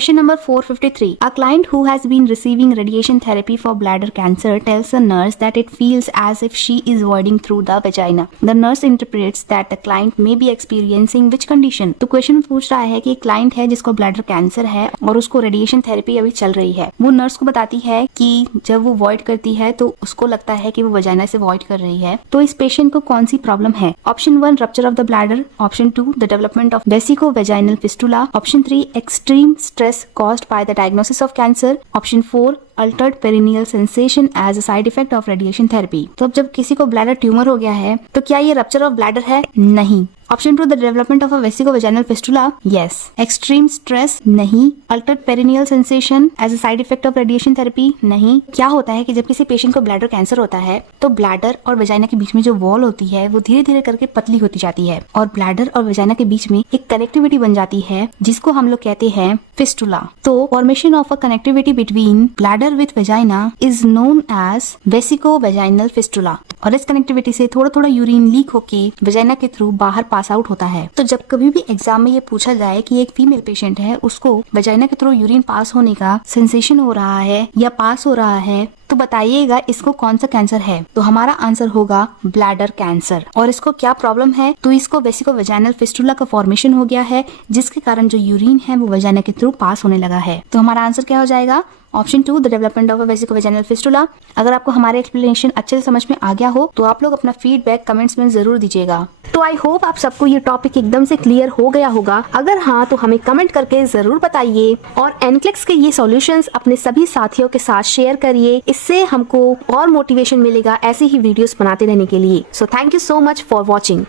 Question number 453. A client who has been receiving radiation therapy for bladder cancer tells the nurse that it feels as if she is voiding through the vagina. The nurse interprets that the client may be experiencing which condition? तो question पूछ रहा है कि एक client है जिसको bladder cancer है और उसको रेडिएशन थेरेपी अभी चल रही है। वो नर्स को बताती है कि जब वो वॉइड करती है तो उसको लगता है कि वो वजाइना से वॉइड कर रही है। तो इस पेशेंट को कौन सी प्रॉब्लम है? Option 1 rupture of the bladder, option 2 the development of vesico vaginal fistula, option 3 extreme stress caused by the diagnosis of cancer, option 4 altered perineal sensation as a side effect of radiation therapy। तो अब जब किसी को bladder tumour हो गया है तो क्या ये रप्चर ऑफ ब्लैडर है? नहीं। Option 2 the development of a vesico vaginal fistula, yes. Extreme stress, नहीं। Altered perineal sensation as a side effect of radiation therapy, नहीं। क्या होता है कि जब किसी पेशेंट को ब्लैडर कैंसर होता है तो ब्लैडर और वेजाइना के बीच में जो वॉल होती है वो धीरे धीरे करके पतली होती जाती है और ब्लैडर और वेजाइना के बीच में एक कनेक्टिविटी बन जाती है जिसको हम लोग कहते हैं फिस्टुला। तो formation of a connectivity between bladder with vagina is known as vesico vaginal fistula और इस कनेक्टिविटी से थोड़ा थोड़ा यूरिन लीक होके वेजाइना के थ्रू बाहर पास आउट होता है। तो जब कभी भी एग्जाम में ये पूछा जाए कि एक फीमेल पेशेंट है उसको वेजाइना के थ्रू यूरिन पास होने का सेंसेशन हो रहा है या पास हो रहा है तो बताइएगा इसको कौन सा कैंसर है? तो हमारा आंसर होगा ब्लैडर कैंसर। और इसको क्या प्रॉब्लम है? तो इसको वेसिको वेजाइनल फिस्टुला का फॉर्मेशन हो गया है जिसके कारण जो यूरिन है वो वेजाइना के थ्रू पास होने लगा है। तो हमारा आंसर क्या हो जाएगा? Option 2 the development of a vesico vaginal fistula. अगर आपको हमारे एक्सप्लेनेशन अच्छे से समझ में आ गया हो तो आप लोग अपना फीडबैक कमेंट्स में जरूर दीजिएगा। तो आई होप आप सबको ये टॉपिक एकदम से क्लियर हो गया होगा। अगर हाँ तो हमें कमेंट करके जरूर बताइए और एनक्लिक्स के ये सॉल्यूशंस अपने सभी साथियों के साथ शेयर करिए। इससे हमको और मोटिवेशन मिलेगा ऐसे ही वीडियोस बनाते रहने के लिए। So thank you so much for watching.